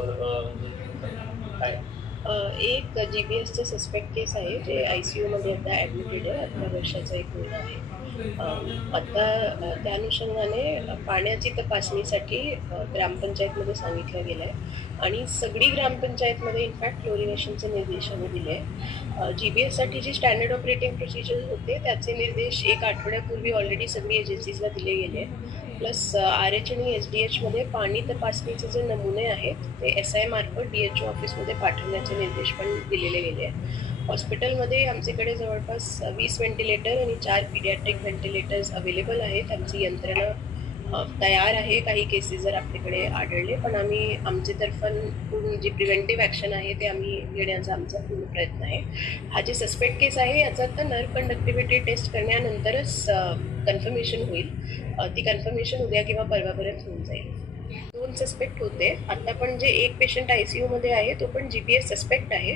我的额 एक G B एसचा suspect केस आहे जे आय सी यूमध्ये आता ॲडमिटेड आहे अठरा वर्षाचा एक मुलगा आहे. आता त्या अनुषंगाने पाण्याची तपासणीसाठी ग्रामपंचायतमध्ये सांगितलं गेलं आहे आणि सगळी ग्रामपंचायतमध्ये इनफॅक्ट क्लोरिनेशनचे निर्देश आम्ही दिले. आहे जी बी एससाठी जी स्टँडर्ड ऑपरेटिंग प्रोसिजर होते त्याचे निर्देश एक आठवड्यापूर्वी ऑलरेडी सगळी एजन्सीजला दिले गेले. प्लस आर एच आणि एच डी एचमध्ये पाणी तपासणीचे जे नमुने आहेत ते एस आय मार्फत डी एच ओ ऑफिसमध्ये पाठवण्याचे निर्देश पण दिलेले गेले आहेत. हॉस्पिटलमध्ये आमच्याकडे जवळपास वीस व्हेंटिलेटर आणि चार पिडियाट्रिक व्हेंटिलेटर्स अवेलेबल आहेत. आमची यंत्रणा तयार आहे काही केसेस जर आपल्याकडे आढळले पण आम्ही आमच्या पूर्ण जे प्रिव्हेंटिव्ह ॲक्शन आहे ते आम्ही घेण्याचा आमचा पूर्ण प्रयत्न आहे. हा जे सस्पेक्ट केस आहे याचा आता नर्व कंडक्टिव्हिटी टेस्ट करण्यानंतरच कन्फर्मेशन होईल. ती कन्फर्मेशन उद्या किंवा परवापर्यंत होऊन जाईल. दोन सस्पेक्ट होते. आता पण जे एक पेशंट आय सी यूमध्ये आहे तो पण जी एस सस्पेक्ट आहे.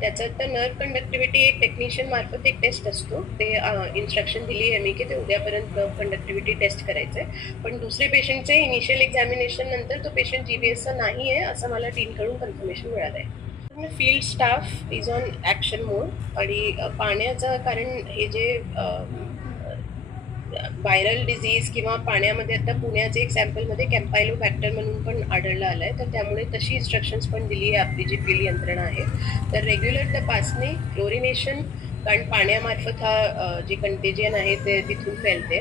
त्याचा तर नर्व कंडक्टिव्हिटी एक टेक्निशियन मार्फत एक टेस्ट असतो. ते इन्स्ट्रक्शन दिली आहे मी की ते उद्यापर्यंत नर्व कंडक्टिव्हिटी टेस्ट करायचं आहे पण दुसरे पेशंटचे इनिशियल एक्झामिनेशन नंतर तो पेशंट जी बी एसचा नाही आहे असं मला टीमकडून कन्फर्मेशन मिळालं आहे. Field staff is on action mode आणि पाण्याचं कारण हे जे व्हायरल डिझीज किंवा पाण्यामध्ये आता पुण्याचे एक सॅम्पलमध्ये कॅम्पायलो फॅक्टर म्हणून पण आढळलं आलं आहे तर त्यामुळे तशी इन्स्ट्रक्शन्स पण दिली आहे आपली जी फील्ड यंत्रणा आहे. तर रेग्युलर तपासणी क्लोरिनेशन कारण पाण्यामार्फत हा जे कंटेजियन आहे ते तिथून फैलते.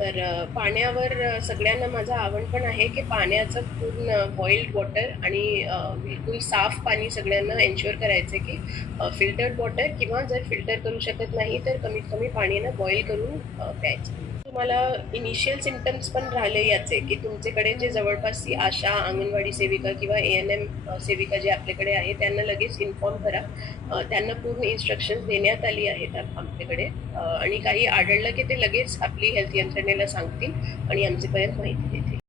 तर पाण्यावर सगळ्यांना माझं आवड पण आहे की पाण्याचं पूर्ण बॉइल्ड वॉटर आणि बिलकुल साफ पाणी सगळ्यांना एन्श्युअर करायचं की फिल्टर्ड वॉटर किंवा जर फिल्टर करू शकत नाही तर कमीत कमी पाण्यानं बॉईल करून प्यायचं. तुम्हाला इनिशियल सिमटम्स पण राहिले याचे की तुमच्याकडे जे जवळपासची आशा अंगणवाडी सेविका किंवा ए एन एम सेविका जे आपल्याकडे आहे त्यांना लगेच इन्फॉर्म करा. त्यांना पूर्ण इन्स्ट्रक्शन्स देण्यात आली आहेत आमच्याकडे. आणि काही आढळलं की ते लगेच आपली हेल्थ यंत्रणेला सांगतील आणि आमच्यापर्यंत माहिती देतील.